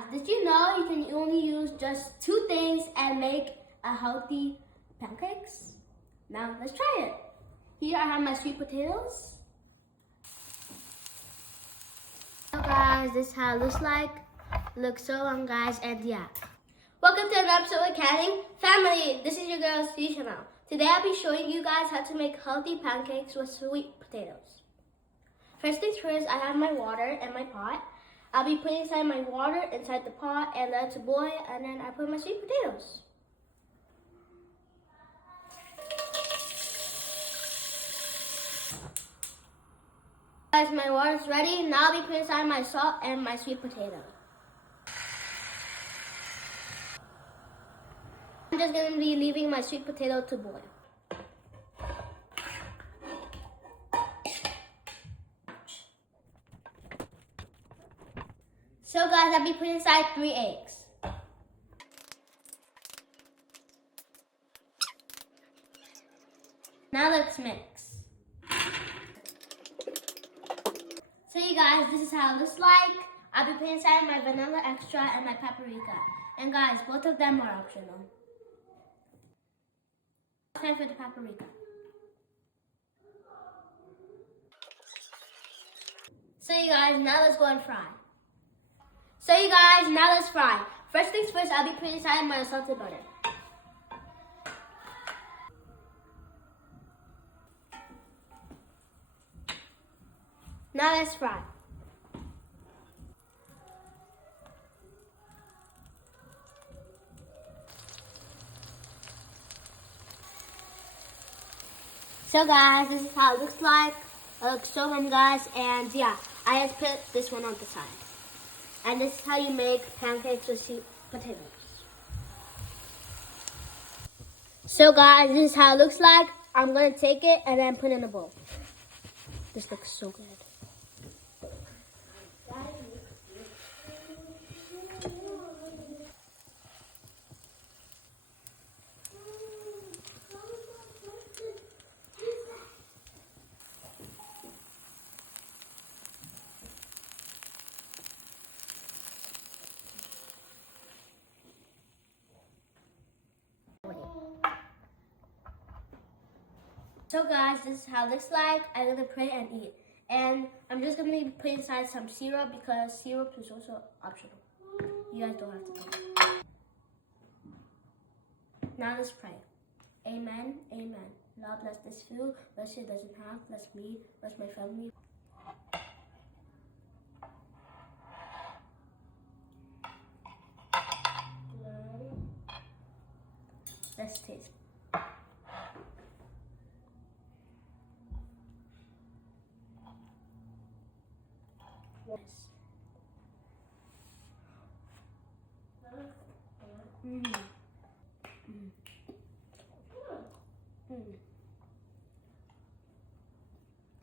guys, did you know you can only use just 2 things and make a healthy pancakes? Now let's try it. Here I have my sweet potatoes. So guys, this is how it looks like. Looks so long, guys, and yeah. Welcome to another episode of Canning Family. This is your girl, Chanel. Today I'll be showing you guys how to make healthy pancakes with sweet potatoes. First things first, I have my water in my pot. I'll be putting inside my water inside the pot and let it boil, and then I put my sweet potatoes. Guys, my water's ready. Now I'll be putting inside my salt and my sweet potato. I'm just going to be leaving my sweet potato to boil. So guys, I'll be putting inside 3 eggs. Now let's mix. So you guys, this is how it looks like. I'll be putting inside my vanilla extra and my paprika. And guys, both of them are optional. Time for the paprika. So you guys, now let's go and fry. So you guys, now let's fry. First things first, I'll be putting inside my salted butter. Now let's fry. So guys, this is how it looks like. It looks so good, guys, and yeah, I just put this one on the side. And this is how you make pancakes with sweet potatoes. So guys, this is how it looks like. I'm gonna take it and then put it in a bowl. This looks so good. So guys, this is how it looks like. I'm gonna put it and eat. And I'm just gonna be putting inside some syrup because syrup is also optional. You guys don't have to put it. Now let's pray. Amen, amen. Lord, bless this food. Bless it doesn't have. Bless me. Bless my family. Let's taste. Yes. Mm. Mm. Mm.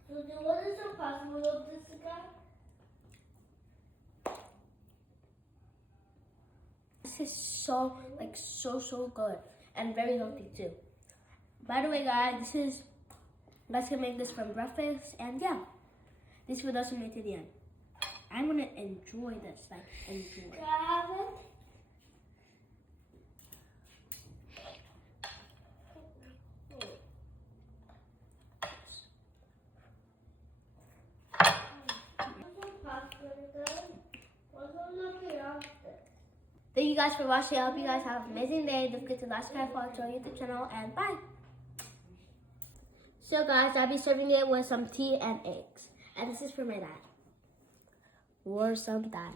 So what is the possible of this again? This is so good and very healthy too. By the way, guys, let's make this from breakfast, and yeah, this food doesn't make it to the end. I'm gonna enjoy this, enjoy. Can I have it? Thank you guys for watching. I hope you guys have an amazing day. Don't forget to like, subscribe, follow to our YouTube channel, and bye. So guys, I'll be serving it with some tea and eggs. And this is for my dad. Or some dad.